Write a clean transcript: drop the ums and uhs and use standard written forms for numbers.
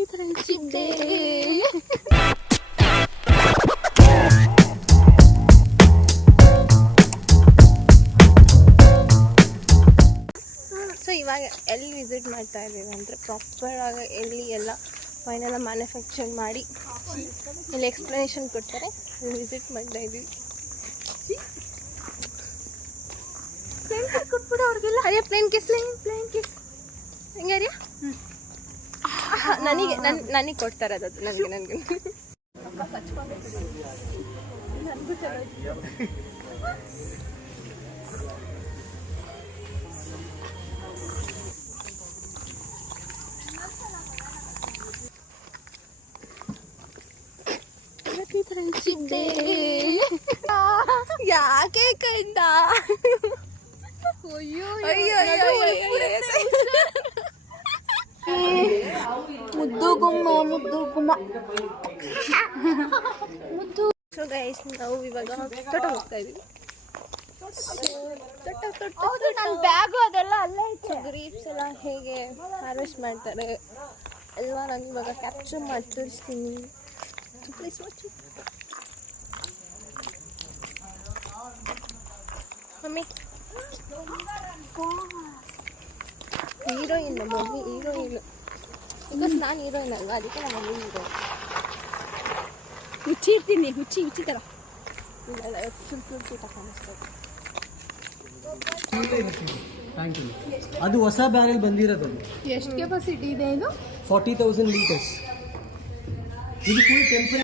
ಈ ಥರ ಇಚ್ಚಿದ್ದೆ. ಸೊ ಇವಾಗ ಎಲ್ಲಿ ವಿಸಿಟ್ ಮಾಡ್ತಾ ಇದ್ದೀವಿ ಅಂದರೆ ಪ್ರಾಪರಾಗಿ ಎಲ್ಲಿ ಎಲ್ಲ ಫೈನೆಲ್ಲ ಮ್ಯಾನುಫ್ಯಾಕ್ಚರ್ ಮಾಡಿ ಇಲ್ಲಿ ಎಕ್ಸ್ಪ್ಲನೇಷನ್ ಕೊಡ್ತಾರೆ, ವಿಸಿಟ್ ಮಾಡ್ತಾ ಇದ್ದೀವಿ. ಕೊಟ್ಬಿಡು ಅವ್ರಿಗೆಲ್ಲ. ಅಯ್ಯ ಪ್ಲೇನ್ ಕಿಸ್ ಹೆಂಗೆ ಅರಿಯ ನನಗೆ ಕೊಡ್ತಾರೆ ಅದು ನನಗೆ ನನಗೂ ಈ ಥರ ಇಚ್ಚಿದ್ದೆ. ಯಾಕೆ ಕಂಡ ಮುದ್ದು ಗುಮ್ಮ ಮುದ್ದು. ಸೊ ಗೈಸ್ ನಾವು ಇವಾಗ ತೋಟ ಹೋಗ್ತಾ ಇದೀವಿ. ಬ್ಯಾಗು ಅದೆಲ್ಲ ಅಲ್ಲೇ ಇತ್ತು. ಗ್ರೇಪ್ಸ್ ಎಲ್ಲ ಹೇಗೆ ಹಾರ್ವೆಸ್ಟ್ ಮಾಡ್ತಾರೆ ಎಲ್ಲ ನಾನು ಇವಾಗ ಕ್ಯಾಪ್ಚರ್ ಮಾಡಿ ತೋರಿಸ್ತೀನಿ. Please watch. Mummy heroine mummy heroine. Because ನಾನು ಹೀರೋಯಿನ್ ಅಲ್ವಾ, ಅದಕ್ಕೆ ನಮ್ಮ ಮಮ್ಮಿ ಹೀರೋಯಿನ್. ಹುಚ್ಚಿ ಇರ್ತೀನಿ, ಹುಚ್ಚಿ ಥರ ಇಲ್ಲ ಫುಲ್ ಕ್ಯೂಟ ಕಾಣಿಸ್ತದೆ. ಅದು ಹೊಸ ಬ್ಯಾರೆಲ್ ಬಂದಿರೋದು. ಎಷ್ಟು ಕೆಪಾಸಿಟಿ ಇದೆ ಇದು? 40,000 ಲೀಟರ್ಸ್. ಇದು ಫುಲ್ ಟೆಂಪರೇಚರ್